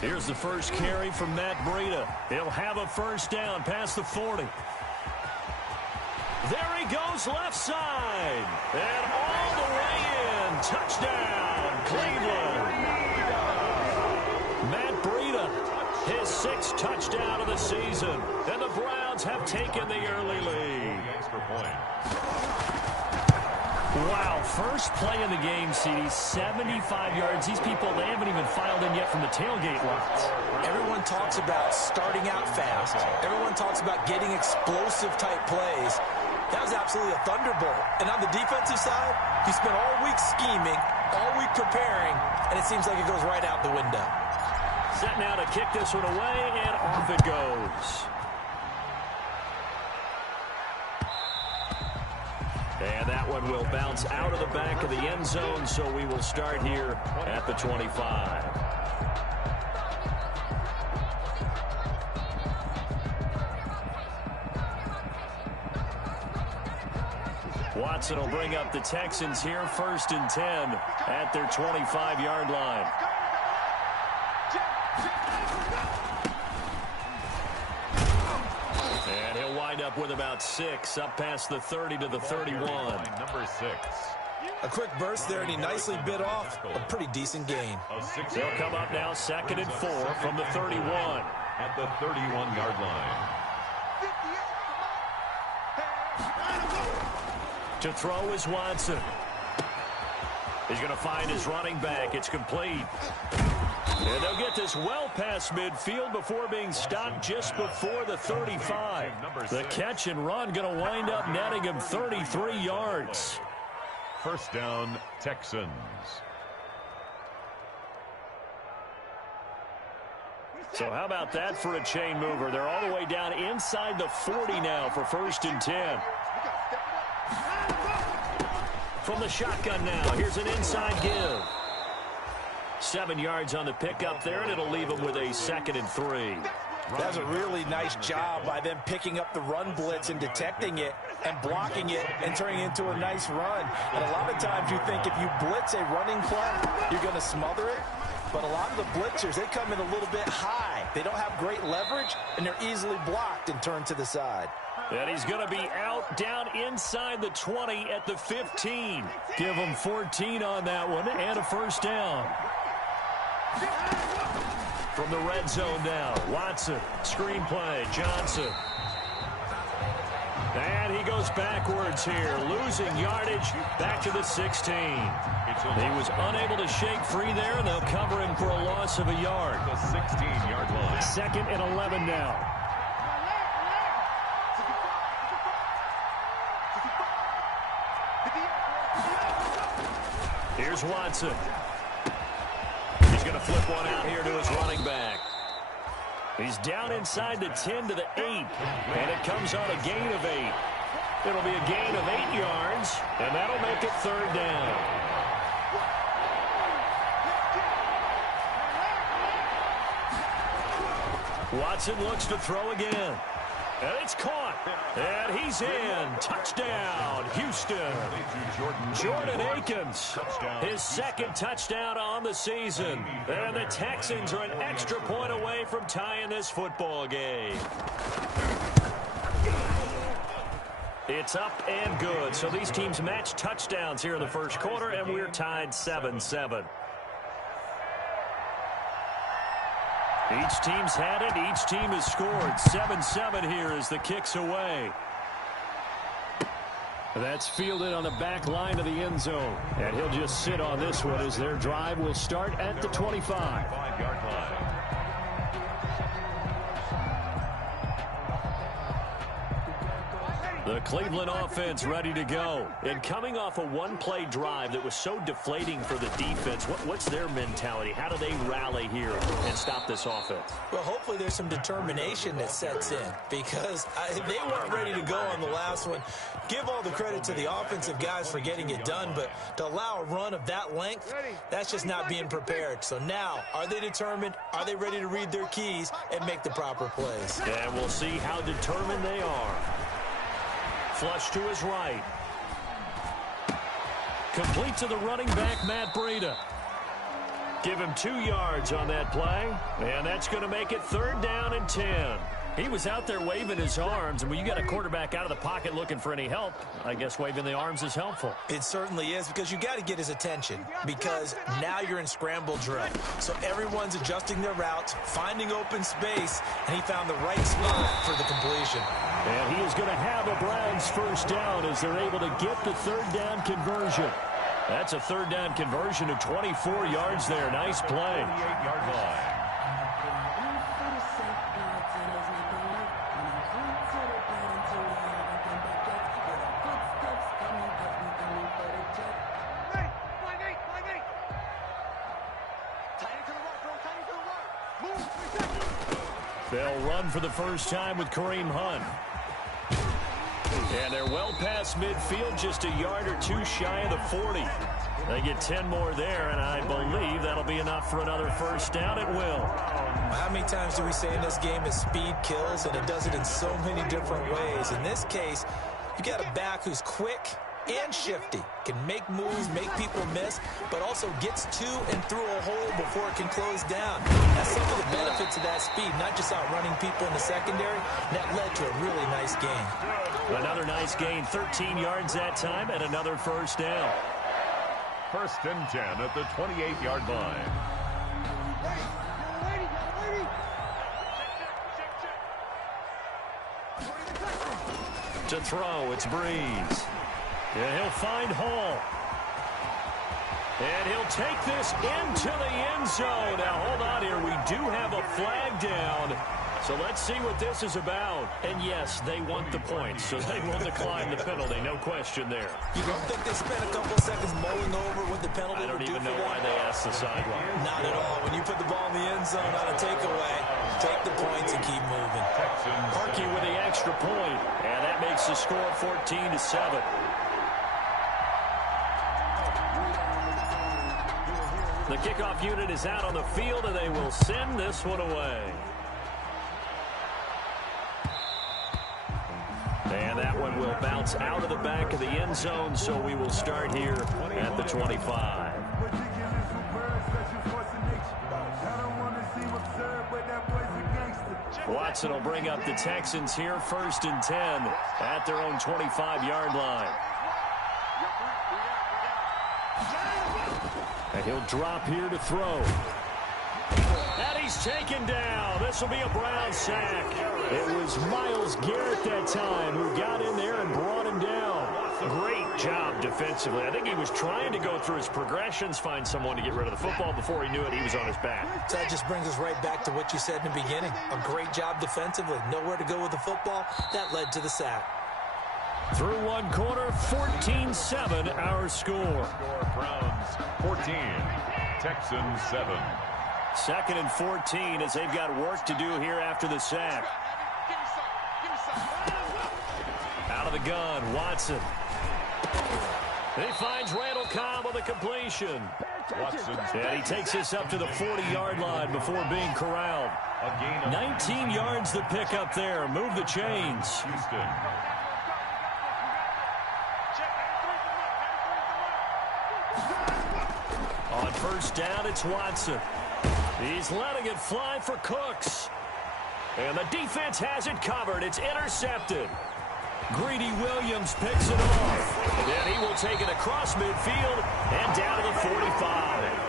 Here's the first carry from Matt Breida. He'll have a first down past the 40. There he goes left side. And all the way in. Touchdown, Cleveland. Matt Breida, his 6th touchdown of the season. And the Browns have taken the early lead. Extra point. Wow, first play of the game, CD, 75 yards. These people, they haven't even filed in yet from the tailgate lines. Everyone talks about starting out fast. Everyone talks about getting explosive-type plays. That was absolutely a thunderbolt. And on the defensive side, you spent all week scheming, all week preparing, and it seems like it goes right out the window. Set now to kick this one away, and off it goes. And that one will bounce out of the back of the end zone, so we will start here at the 25. Watson will bring up the Texans here, 1st and 10 at their 25-yard line. And he'll wind up with about 6, up past the 30 to the 31. Number 6. A quick burst there, and he nicely bit off a pretty decent gain. They'll come up now 2nd and 4 from the 31. At the 31-yard line. To throw is Watson. He's going to find his running back. It's complete. And they'll get this well past midfield before being stopped just before the 35. The catch and run going to wind up netting him 33 yards. First down, Texans. So how about that for a chain mover? They're all the way down inside the 40 now for 1st and 10. From the shotgun now, here's an inside give. 7 yards on the pickup there, and it'll leave them with a 2nd and 3. That's a really nice job by them picking up the run blitz and detecting it and blocking it and turning it into a nice run. And a lot of times you think if you blitz a running play, you're going to smother it. But a lot of the blitzers, they come in a little bit high. They don't have great leverage, and they're easily blocked and turned to the side. And he's going to be out down inside the 20 at the 15. Give him 14 on that one and a first down. From the red zone now, Watson, screen play, Johnson. And he goes backwards here, losing yardage back to the 16. He was unable to shake free there, and they'll cover him for a loss of a yard. The 16-yard line. 2nd and 11 now. Here's Watson. He's going to flip one out here to his running back. He's down inside the 10 to the 8, and it comes on a gain of 8. It'll be a gain of 8 yards, and that'll make it 3rd down. Watson looks to throw again. And it's caught. And he's in. Touchdown, Houston. Jordan Akins, his 2nd touchdown on the season. And the Texans are an extra point away from tying this football game. It's up and good. So these teams match touchdowns here in the first quarter, and we're tied 7-7. Each team's had it. Each team has scored. 7-7 here as the kick's away. That's fielded on the back line of the end zone. And he'll just sit on this one as their drive will start at the 25. 5-yard line. The Cleveland offense ready to go. And coming off a one-play drive that was so deflating for the defense, what's their mentality? How do they rally here and stop this offense? Well, hopefully there's some determination that sets in because they weren't ready to go on the last one. Give all the credit to the offensive guys for getting it done, but to allow a run of that length, that's just not being prepared. So now, are they determined? Are they ready to read their keys and make the proper plays? And we'll see how determined they are. Flush to his right. Complete to the running back, Matt Breida. Give him 2 yards on that play, and that's going to make it 3rd down and 10. He was out there waving his arms, and when you got a quarterback out of the pocket looking for any help, I guess waving the arms is helpful. It certainly is, because you got to get his attention, because now you're in scramble drill. So everyone's adjusting their routes, finding open space, and he found the right spot for the completion. And he is going to have a Browns 1st down as they're able to get the 3rd down conversion. That's a 3rd down conversion of 24 yards there. Nice play. 28-yard line. They'll run for the first time with Kareem Hunt. And they're well past midfield, just a yard or 2 shy of the 40. They get 10 more there, and I believe that'll be enough for another 1st down. It will. How many times do we say in this game that speed kills, and it does it in so many different ways? In this case, you got a back who's quick and shifty, can make moves, make people miss, but also gets to and through a hole before it can close down. That's some of the benefits of that speed, not just outrunning people in the secondary. That led to a really nice gain. Another nice gain, 13 yards that time, and another 1st down. 1st and 10 at the 28-yard line. To throw, it's Breeze. Yeah, he'll find Hall. And he'll take this into the end zone. Now, hold on here. We do have a flag down. So let's see what this is about. And, yes, they want the points, so they will decline the penalty. No question there. You don't think they spent a couple seconds mulling over what the penalty I don't would do even for know them? why they asked the sideline. Not at all. When you put the ball in the end zone on a takeaway, take the points and keep moving. Parkey with the extra point, and that makes the score 14-7. The kickoff unit is out on the field, and they will send this one away. And that one will bounce out of the back of the end zone, so we will start here at the 25. Watson will bring up the Texans here, 1st and 10 at their own 25-yard line. And he'll drop here to throw. And he's taken down. This will be a Brown sack. It was Myles Garrett that time who got in there and brought him down. Great job defensively. I think he was trying to go through his progressions, find someone to get rid of the football. Before he knew it, he was on his back. So that just brings us right back to what you said in the beginning. A great job defensively. Nowhere to go with the football. That led to the sack. Through one quarter, 14-7 our score. Browns 14, Texans 7. 2nd and 14 as they've got work to do here after the sack. Out of the gun, Watson. He finds Randall Cobb on the completion. And he takes this up to the 40-yard line before being corralled. 19 yards the pick up there. Move the chains. Houston. On 1st down, it's Watson. He's letting it fly for Cooks. And the defense has it covered. It's intercepted. Greedy Williams picks it off. And he will take it across midfield and down to the 45.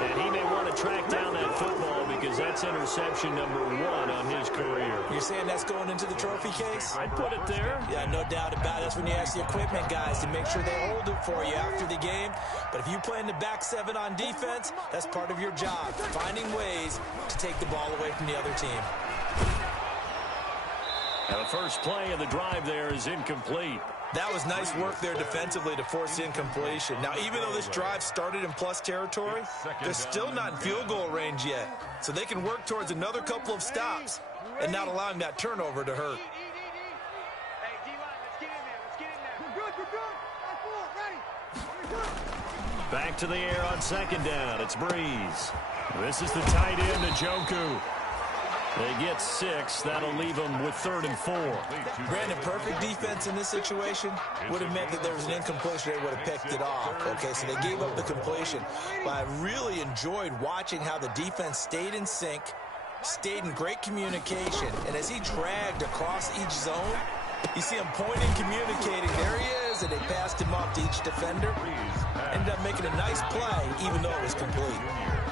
And he may want to track down that football because that's interception number 1 on his career. You're saying that's going into the trophy case? I'd put it there. Yeah, no doubt about it. That's when you ask the equipment guys to make sure they hold it for you after the game. But if you play in the back 7 on defense, that's part of your job, finding ways to take the ball away from the other team. And the first play of the drive there is incomplete. That was nice work there defensively to force incompletion. Now, even though this drive started in plus territory, they're still not in field goal range yet. So they can work towards another couple of stops and not allowing that turnover to hurt. Back to the air on 2nd down. It's Breeze. This is the tight end, Njoku. They get 6. That'll leave them with 3rd and 4. Brandon, perfect defense in this situation would have meant that there was an incompletion. They would have picked it off. Okay, so they gave up the completion. But I really enjoyed watching how the defense stayed in sync, stayed in great communication, and as he dragged across each zone, you see him pointing, communicating. There he is, and they passed him off to each defender. Ended up making a nice play, even though it was complete.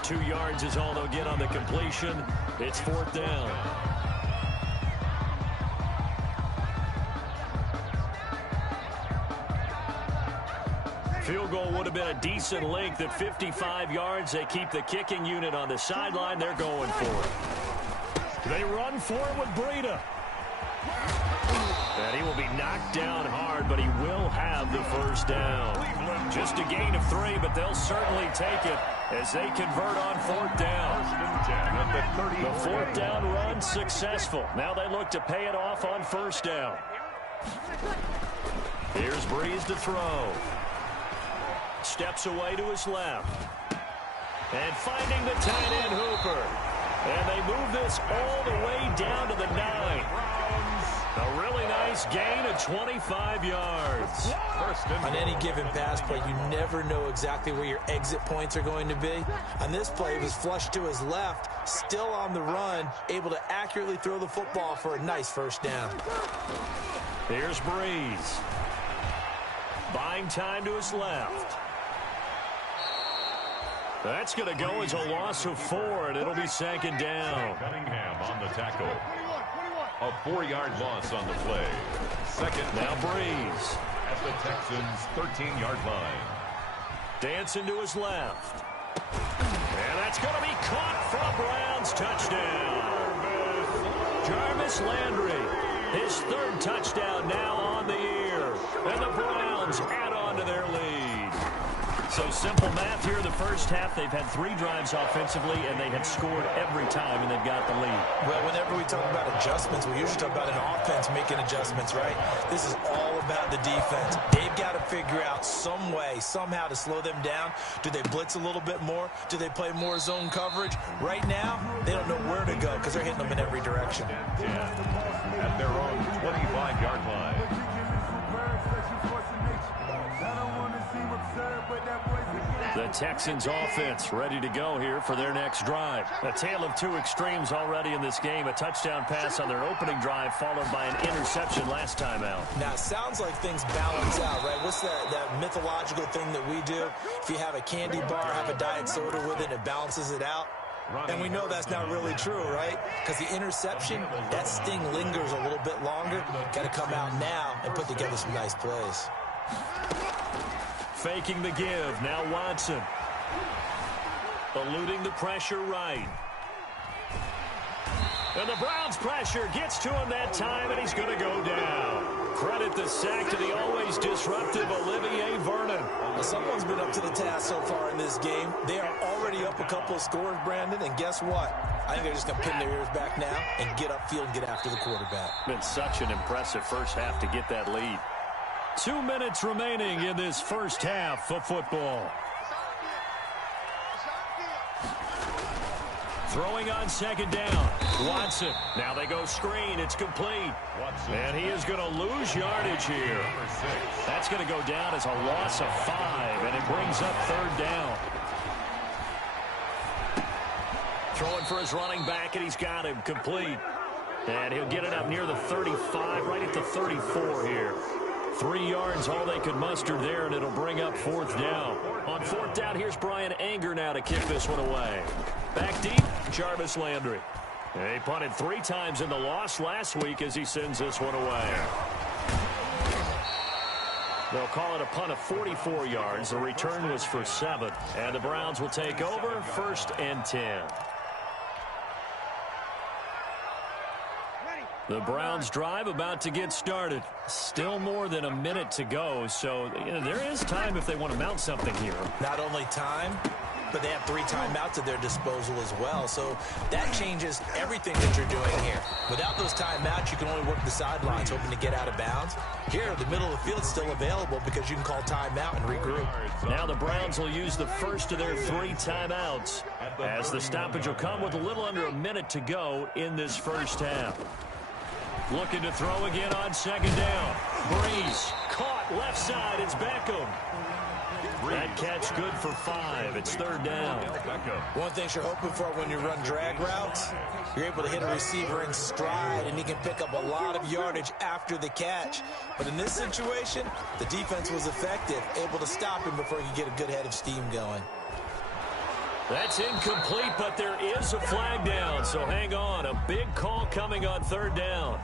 2 yards is all they'll get on the completion. It's 4th down. Field goal would have been a decent length at 55 yards. They keep the kicking unit on the sideline. They're going for it. They run for it with Breida. And he will be knocked down hard, but he will have the 1st down. Just a gain of 3, but they'll certainly take it as they convert on 4th down. The 4th down run successful. Now they look to pay it off on 1st down. Here's Breeze to throw. Steps away to his left. And finding the tight end Hooper. And they move this all the way down to the 9. A really nice gain of 25 yards. On any given pass play, you never know exactly where your exit points are going to be. On this play, it was flushed to his left, still on the run, able to accurately throw the football for a nice 1st down. Here's Breeze. Buying time to his left. That's going to go as a loss of 4, and it'll be 2nd down. Cunningham on the tackle. A 4-yard loss on the play. 2nd. Now Breeze. At the Texans' 13-yard line. Dancing to his left. And that's going to be caught for a Browns touchdown. Jarvis Landry, his 3rd touchdown now on the year. And the Browns add on to their lead. So simple math here in the 1st half. They've had 3 drives offensively, and they have scored every time, and they've got the lead. Well, whenever we talk about adjustments, we usually talk about an offense making adjustments, right? This is all about the defense. They've got to figure out some way, somehow to slow them down. Do they blitz a little bit more? Do they play more zone coverage? Right now, they don't know where to go because they're hitting them in every direction. At their own 25-yard line. The Texans offense ready to go here for their next drive. A tale of 2 extremes already in this game. A touchdown pass on their opening drive followed by an interception last time out. Now, it sounds like things balance out, right? What's that mythological thing that we do? If you have a candy bar, have a diet soda with it, it balances it out. And we know that's not really true, right? Because the interception, that sting lingers a little bit longer. Got to come out now and put together some nice plays. Faking the give. Now Watson. Eluding the pressure right. And the Browns pressure gets to him that time, and he's going to go down. Credit the sack to the always disruptive Olivier Vernon. Well, someone's been up to the task so far in this game. They are already up a couple of scores, Brandon, and guess what? I think they're just going to pin their ears back now and get upfield and get after the quarterback. Been such an impressive 1st half to get that lead. 2 minutes remaining in this 1st half of football. Throwing on 2nd down. Watson. Now they go screen. It's complete. And he is going to lose yardage here. That's going to go down as a loss of 5, and it brings up 3rd down. Throwing for his running back, and he's got him complete. And he'll get it up near the 35, right at the 34 here. 3 yards, all they could muster there, and it'll bring up 4th down. On 4th down, here's Brian Anger now to kick this one away. Back deep, Jarvis Landry. He punted 3 times in the loss last week as he sends this one away. They'll call it a punt of 44 yards. The return was for 7. And the Browns will take over 1st and 10. The Browns drive about to get started. Still more than a minute to go, so there is time if they want to mount something here. Not only time, but they have 3 timeouts at their disposal as well. So that changes everything that you're doing here. Without those timeouts, you can only work the sidelines, hoping to get out of bounds. Here, the middle of the field is still available because you can call timeout and regroup. Now the Browns will use the first of their 3 timeouts, as the stoppage will come with a little under a minute to go in this first half. Looking to throw again on second down. Breeze caught left side. It's Beckham. That catch good for 5. It's third down. One thing you're hoping for when you run drag routes, you're able to hit a receiver in stride, and he can pick up a lot of yardage after the catch. But in this situation, the defense was effective, able to stop him before he could get a good head of steam going. That's incomplete, but there is a flag down, so hang on. A big call coming on third down.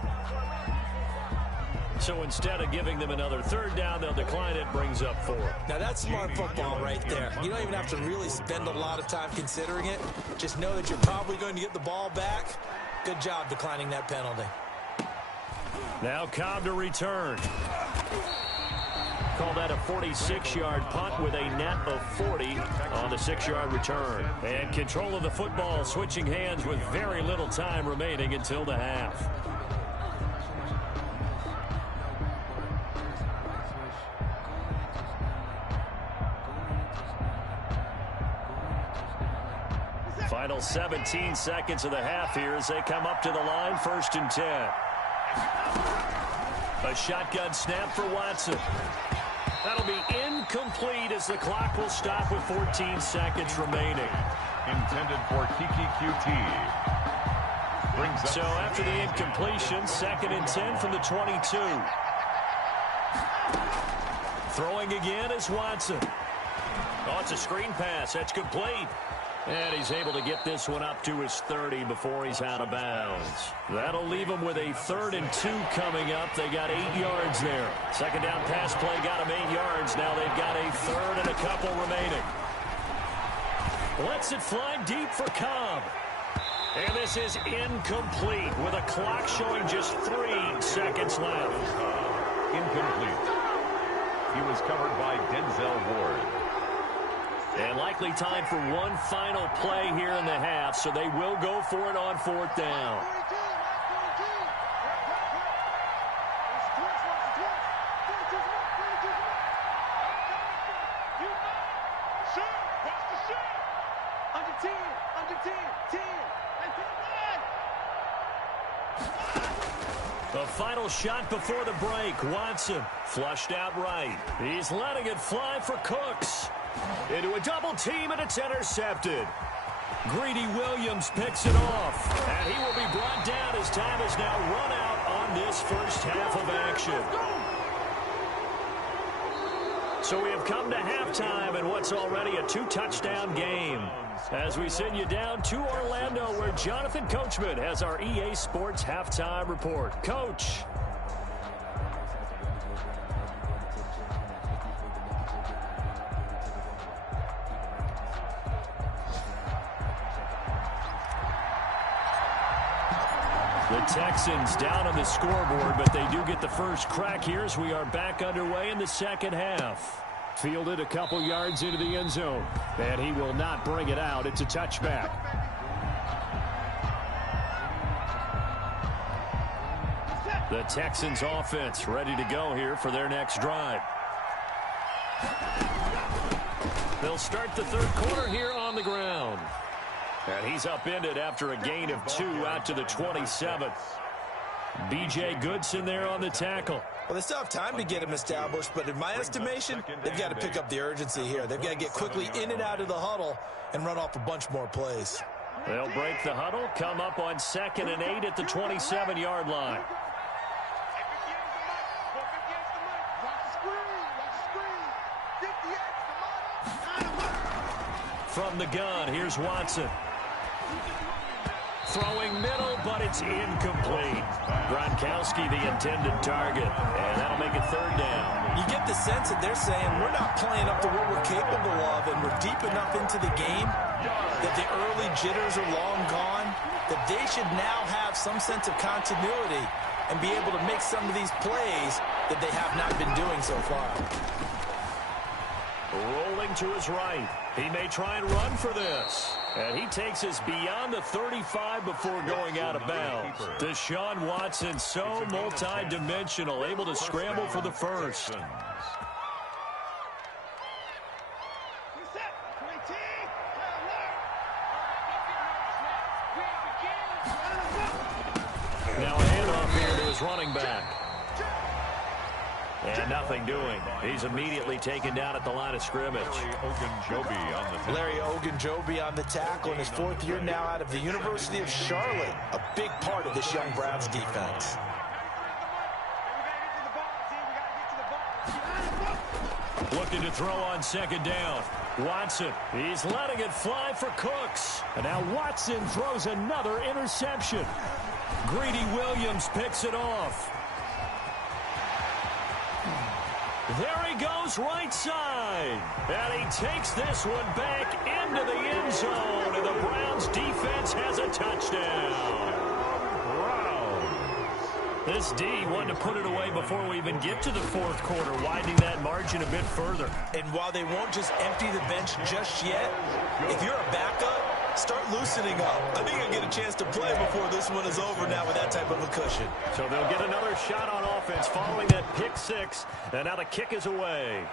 So instead of giving them another third down, they'll decline it, brings up 4. Now that's smart football right there. You don't even have to really spend a lot of time considering it. Just know that you're probably going to get the ball back. Good job declining that penalty. Now Cobb to return. Call that a 46-yard punt with a net of 40 on the 6-yard return. And control of the football switching hands with very little time remaining until the half. Final 17 seconds of the half here as they come up to the line, 1st and 10. A shotgun snap for Watson. That'll be incomplete as the clock will stop with 14 seconds remaining. Intended for Kiki QT. So after the incompletion, 2nd and 10 from the 22. Throwing again is Watson. Oh, it's a screen pass. That's complete. And he's able to get this one up to his 30 before he's out of bounds. That'll leave him with a 3rd and 2 coming up. They got 8 yards there. Second down pass play got him 8 yards. Now they've got a 3rd and a couple remaining. Lets it fly deep for Cobb. And this is incomplete with a clock showing just 3 seconds left. Incomplete. He was covered by Denzel Ward. And likely time for one final play here in the half, so they will go for it on 4th down. The final shot before the break. Watson flushed out right. He's letting it fly for Cooks. Into a double team, and it's intercepted. Greedy Williams picks it off. And he will be brought down as time is now run out on this first half of action. So we have come to halftime in what's already a 2-touchdown game. As we send you down to Orlando, where Jonathan Coachman has our EA Sports halftime report. Coach. The Texans down on the scoreboard, but they do get the first crack here as we are back underway in the second half. Fielded a couple yards into the end zone, and he will not bring it out. It's a touchback. The Texans offense ready to go here for their next drive. They'll start the third quarter here on the ground. And he's upended after a gain of 2 out to the 27th. B.J. Goodson there on the tackle. Well, they still have time to get him established, but in my estimation, they've got to pick up the urgency here. They've got to get quickly in and out of the huddle and run off a bunch more plays. They'll break the huddle, come up on 2nd and 8 at the 27-yard line. From the gun, here's Watson. Throwing middle, but it's incomplete. Gronkowski, the intended target, and that'll make it 3rd down. You get the sense that they're saying we're not playing up to what we're capable of, and we're deep enough into the game that the early jitters are long gone, that they should now have some sense of continuity and be able to make some of these plays that they have not been doing so far. Rolling to his right. He may try and run for this. And he takes us beyond the 35 before going out of bounds. Deshaun Watson, so multi-dimensional, able to scramble for the first. Now a handoff here to his running back. And nothing doing. He's immediately taken down at the line of scrimmage. Larry Ogunjobi on the tackle in his 4th year now out of the University of Charlotte. A big part of this young Browns defense. Looking to throw on second down. Watson, he's letting it fly for Cooks. And now Watson throws another interception. Greedy Williams picks it off. There he goes right side. And he takes this one back into the end zone. And the Browns defense has a touchdown. This D wanted to put it away before we even get to the 4th quarter, widening that margin a bit further. And while they won't just empty the bench just yet, if you're a backup, start loosening up. I think you'll get a chance to play before this one is over now with that type of a cushion. So they'll get another shot on offense following that pick 6, and now the kick is away.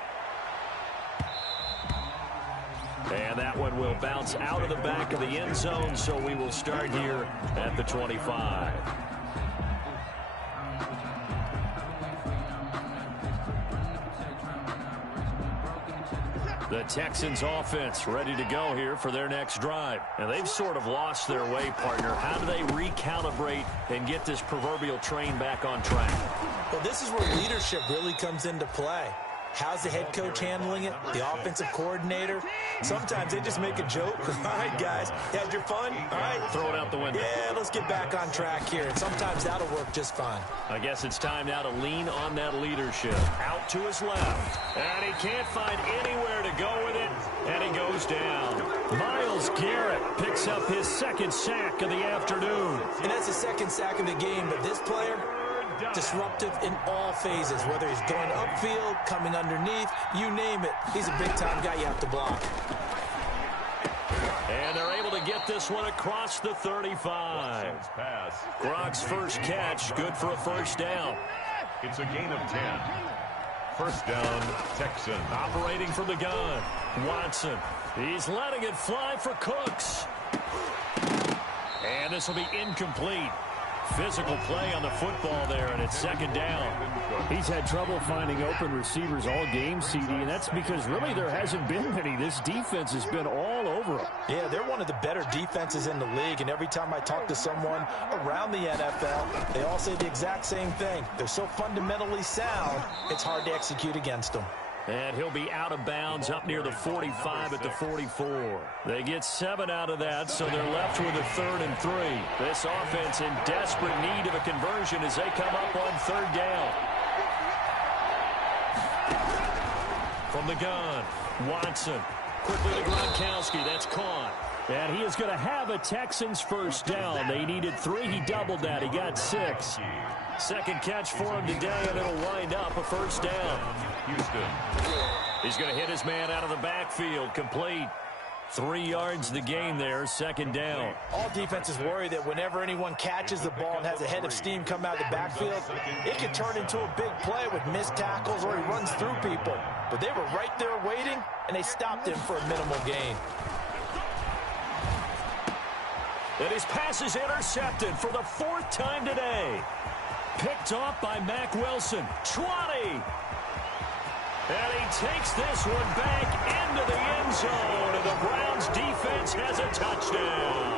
And that one will bounce out of the back of the end zone, so we will start here at the 25. The Texans offense ready to go here for their next drive. And they've sort of lost their way, partner. How do they recalibrate and get this proverbial train back on track? Well, this is where leadership really comes into play. How's the head coach handling it? The offensive coordinator? Sometimes they just make a joke. All right, guys, you had your fun? All right. Throw it out the window. Yeah, let's get back on track here. And sometimes that'll work just fine. I guess it's time now to lean on that leadership. Out to his left. And he can't find anywhere to go with it. And he goes down. Myles Garrett picks up his 2nd sack of the afternoon. And that's the 2nd sack of the game. But this player, disruptive in all phases, whether he's going upfield, coming underneath, you name it. He's a big-time guy you have to block. And they're able to get this one across the 35. Gronk's first catch, good for a first down. It's a gain of 10. First down, Texans. Operating from the gun, Watson. He's letting it fly for Cooks. And this will be incomplete. Physical play on the football there, and it's 2nd down. He's had trouble finding open receivers all game, CD, and that's because really there hasn't been many. This defense has been all over him. Yeah, they're one of the better defenses in the league, and every time I talk to someone around the NFL, they all say the exact same thing. They're so fundamentally sound, it's hard to execute against them. And he'll be out of bounds up near the 45 at the 44. They get 7 out of that, so they're left with a 3rd and 3. This offense in desperate need of a conversion as they come up on 3rd down. From the gun, Watson. Quickly to Gronkowski. That's caught. And he is going to have a Texans first down. They needed 3. He doubled that. He got 6. 2nd catch for him today, and it'll wind up a first down. He's going to hit his man out of the backfield. Complete. 3 yards the gain there, 2nd down. All defenses worry that whenever anyone catches the ball and has a head of steam come out of the backfield, it can turn into a big play with missed tackles or he runs through people. But they were right there waiting, and they stopped him for a minimal gain. And his pass is intercepted for the 4th time today. Picked off by Mack Wilson. 20. And he takes this one back into the end zone. And the Browns defense has a touchdown.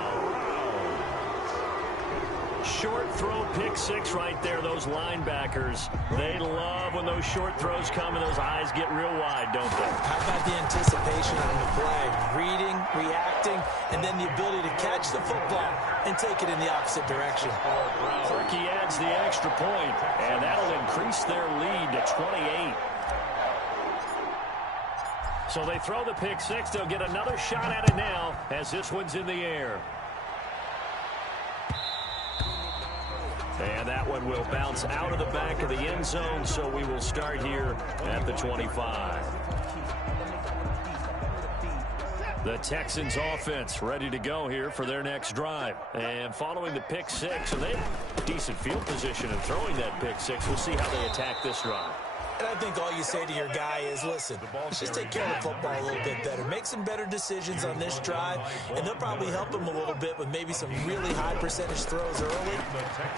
Short throw, pick 6 right there. Those linebackers, they love when those short throws come and those eyes get real wide, don't they? How about the anticipation on the play? Reading, reacting, and then the ability to catch the football and take it in the opposite direction. Clarkey adds the extra point, and that'll increase their lead to 28. So they throw the pick 6. They'll get another shot at it now as this one's in the air. And that one will bounce out of the back of the end zone, so we will start here at the 25. The Texans offense ready to go here for their next drive. And following the pick six, and they have decent field position in throwing that pick six. We'll see how they attack this drive. And I think all you say to your guy is, listen, just take care of the football a little bit better. Make some better decisions on this drive, and they'll probably help him a little bit with maybe some really high percentage throws early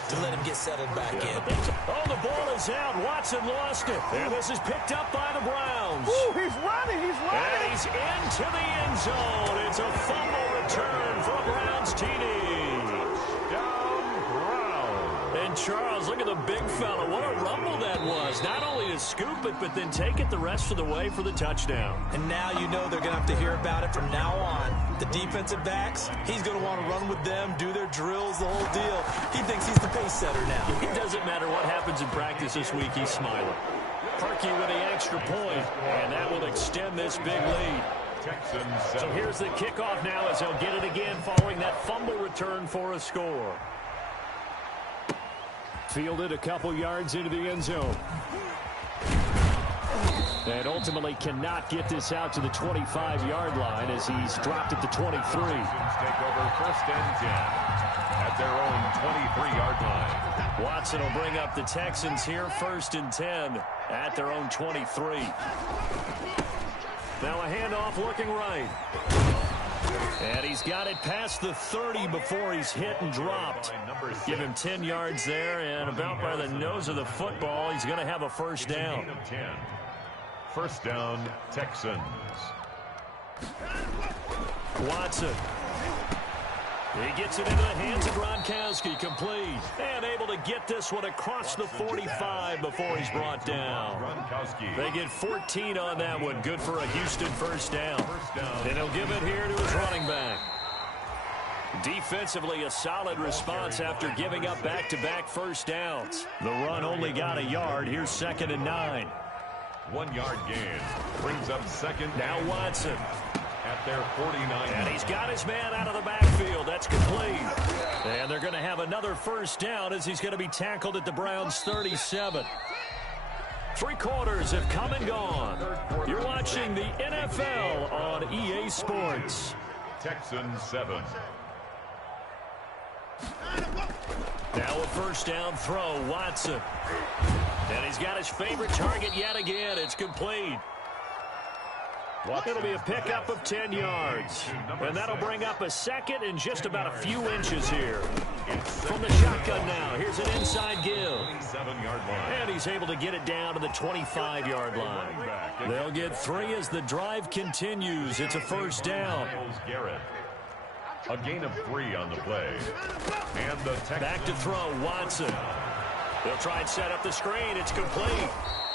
to let him get settled back in. Oh, the ball is out. Watson lost it. And this is picked up by the Browns. Ooh, he's running. And he's into the end zone. It's a fumble return for a Browns TD. And Charles, look at the big fella. What a rumble that was. Not only to scoop it, but then take it the rest of the way for the touchdown. And now you know they're going to have to hear about it from now on. The defensive backs, he's going to want to run with them, do their drills, the whole deal. He thinks he's the pace setter now. It doesn't matter what happens in practice this week. He's smiling. Parkey with the extra point, and that will extend this big lead. So here's the kickoff now as they'll get it again following that fumble return for a score. Fielded a couple yards into the end zone. And ultimately cannot get this out to the 25-yard line as he's dropped at the 23. Take over first and 10 at their own 23-yard line. Watson will bring up the Texans here first and 10 at their own 23. Now a handoff looking right. And he's got it past the 30 before he's hit and dropped. Give him 10 yards there, and about by the nose of the football, he's going to have a first down. First down, Texans. Watson. He gets it into the hands of Gronkowski, complete. And able to get this one across the 45 before he's brought down. They get 14 on that one. Good for a Houston first down. And he'll give it here to his running back. Defensively, a solid response after giving up back-to-back first downs. The run only got a yard. Here's 2nd and 9. 1 yard gain. Brings up second. Now Watson. At their 49. And he's got his man out of the backfield. That's complete. And they're going to have another first down as he's going to be tackled at the Browns' 37. 3 quarters have come and gone. You're watching the NFL on EA Sports. Texans 7. Now a first down throw, Watson. And he's got his favorite target yet again. It's complete. It'll be a pickup of 10 yards. And that'll bring up a second and just about a few inches here. From the shotgun now, here's an inside give. 27-yard line. And he's able to get it down to the 25-yard line. They'll get 3 as the drive continues. It's a first down. Garrett. A gain of 3 on the play. And the Texans. Back to throw, Watson. They'll try and set up the screen. It's complete.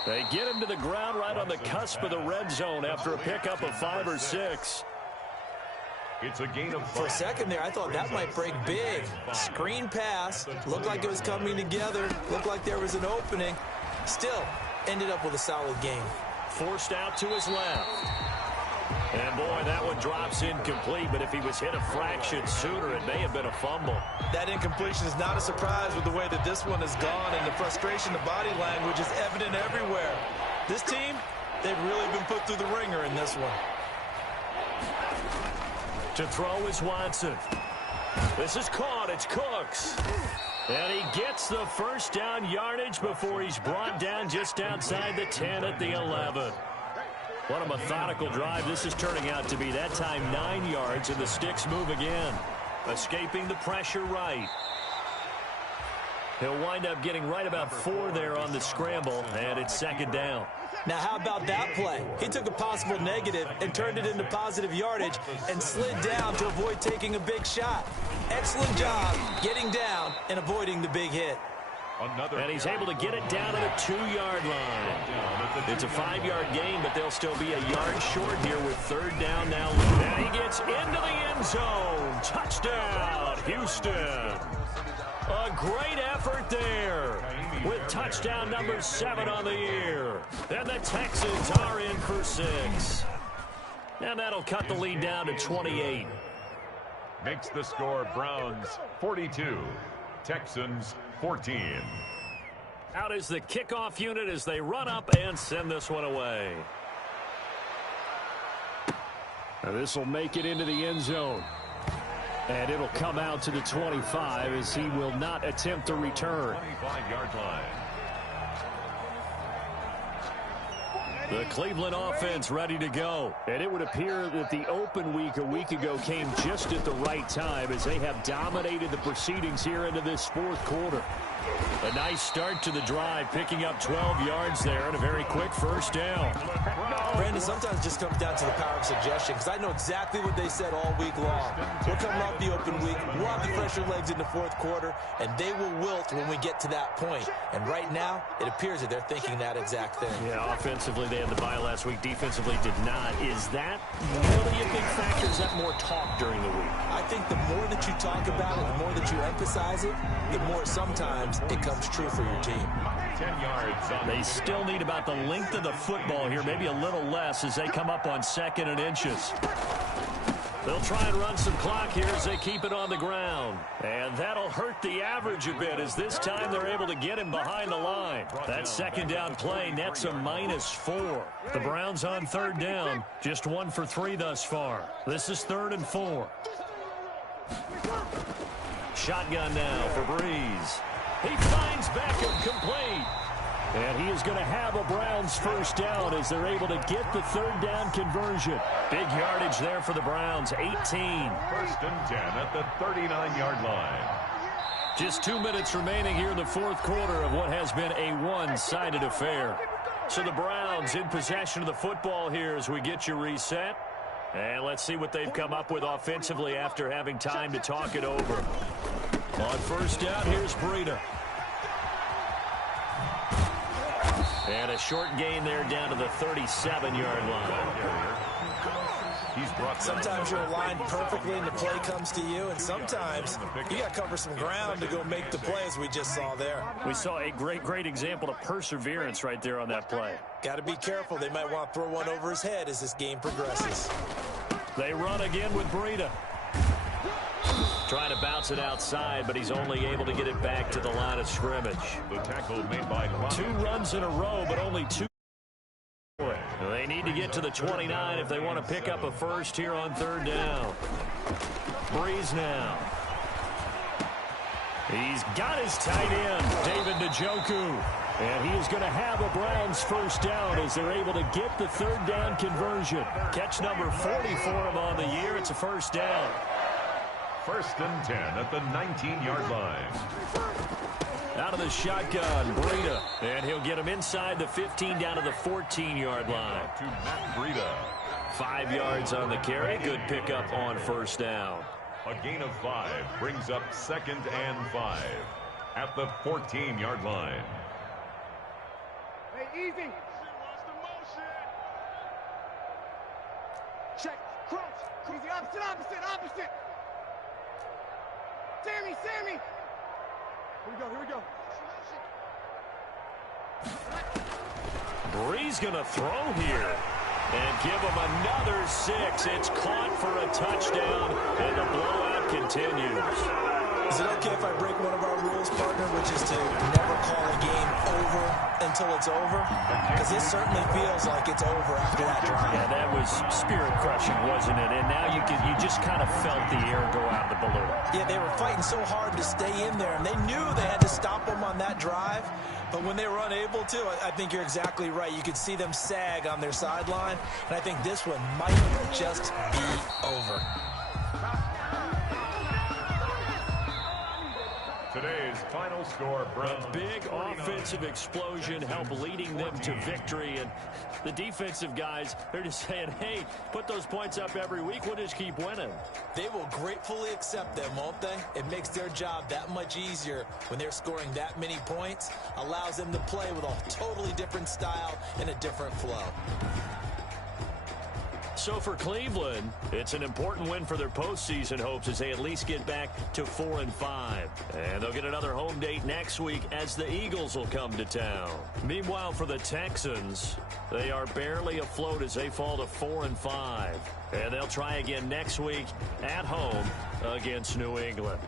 They get him to the ground right on the cusp of the red zone after a pickup of 5 or 6. It's a gain of 5. For a second there, I thought that might break big. Screen pass. Looked like it was coming together. Looked like there was an opening. Still, ended up with a solid game. Forced out to his left. And, boy, that one drops incomplete, but if he was hit a fraction sooner, it may have been a fumble. That incompletion is not a surprise with the way that this one has gone, and the frustration, the body language is evident everywhere. This team, they've really been put through the ringer in this one. To throw is Watson. This is caught. It's Cooks. And he gets the first down yardage before he's brought down just outside the 10 at the 11. What a methodical drive this is turning out to be. That time 9 yards, and the sticks move again. Escaping the pressure right. He'll wind up getting right about 4 there on the scramble, and it's 2nd down. Now, how about that play? He took a possible negative and turned it into positive yardage and slid down to avoid taking a big shot. Excellent job getting down and avoiding the big hit. And he's able to get it down to the 2-yard line. It's a 5-yard gain, but they'll still be a yard short here with 3rd down now. And he gets into the end zone. Touchdown, Houston. A great effort there with touchdown number 7 on the year. And the Texans are in for 6. And that'll cut the lead down to 28. Makes the score Browns 42, Texans 14. Out is the kickoff unit as they run up and send this one away. This will make it into the end zone. And it'll come out to the 25 as he will not attempt to return. 25-yard line. The Cleveland offense ready to go. And it would appear that the open week a week ago came just at the right time as they have dominated the proceedings here into this fourth quarter. A nice start to the drive, picking up 12 yards there and a very quick first down. Brandon, sometimes it just comes down to the power of suggestion, because I know exactly what they said all week long. We're coming off the open week. We'll have the fresher legs in the fourth quarter, and they will wilt when we get to that point. And right now, it appears that they're thinking that exact thing. Yeah, offensively, they had the bye last week. Defensively, did not. Is that really a big factor? Is that more talk during the week? I think the more that you talk about it, the more that you emphasize it, the more sometimes it comes true for your team. 10 yards. They still need about the length of the football here, maybe a little less as they come up on 2nd and inches. They'll try and run some clock here as they keep it on the ground. And that'll hurt the average a bit as this time they're able to get him behind the line. That 2nd down play nets a -4. The Browns on 3rd down, just 1 for 3 thus far. This is 3rd and 4. Shotgun now for Breeze. He finds Beckham complete. And he is going to have a Browns first down as they're able to get the 3rd down conversion. Big yardage there for the Browns, 18. 1st and 10 at the 39-yard line. Just 2 minutes remaining here in the fourth quarter of what has been a one-sided affair. So the Browns in possession of the football here as we get you reset. And let's see what they've come up with offensively after having time to talk it over. On 1st down, here's Breida. And a short gain there down to the 37-yard line. Sometimes you're aligned perfectly and the play comes to you, and sometimes you got to cover some ground to go make the play, as we just saw there. We saw a great example of perseverance right there on that play. Got to be careful. They might want to throw one over his head as this game progresses. They run again with Breida. Trying to bounce it outside, but he's only able to get it back to the line of scrimmage. The tackle made by 2 runs in a row, but only 2. They need to get to the 29 if they want to pick up a first here on 3rd down. Breeze now. He's got his tight end, David Njoku. And he is going to have a Browns first down as they're able to get the 3rd down conversion. Catch number 40 for him on the year. It's a first down. 1st and 10 at the 19-yard line. Out of the shotgun, Breida. And he'll get him inside the 15 down to the 14-yard line. To Matt Breida. 5 yards on the carry. Good pickup on 1st down. A gain of 5 brings up 2nd and 5 at the 14-yard line. Hey, easy. Check. Crouch. Easy. Opposite. Sammy. Here we go. Breeze going to throw here and give him another 6. It's caught for a touchdown, and the blowout continues. Is it okay if I break one of our rules, partner, which is to never call a game over until it's over? Because it certainly feels like it's over after that drive. Yeah, that was spirit-crushing, wasn't it? And now you just kind of felt the air go out of the balloon. Yeah, they were fighting so hard to stay in there, and they knew they had to stop them on that drive. But when they were unable to, I think you're exactly right. You could see them sag on their sideline, and I think this one might just be over. Today's final score, Browns. A big offensive explosion helped leading them to victory. And the defensive guys, they're just saying, hey, put those points up every week. We'll just keep winning. They will gratefully accept them, won't they? It makes their job that much easier when they're scoring that many points. Allows them to play with a totally different style and a different flow. So for Cleveland, it's an important win for their postseason hopes as they at least get back to 4-5. And they'll get another home date next week as the Eagles will come to town. Meanwhile, for the Texans, they are barely afloat as they fall to 4-5. And they'll try again next week at home against New England.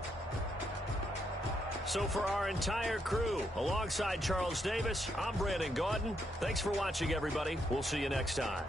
So for our entire crew, alongside Charles Davis, I'm Brandon Gaudin. Thanks for watching, everybody. We'll see you next time.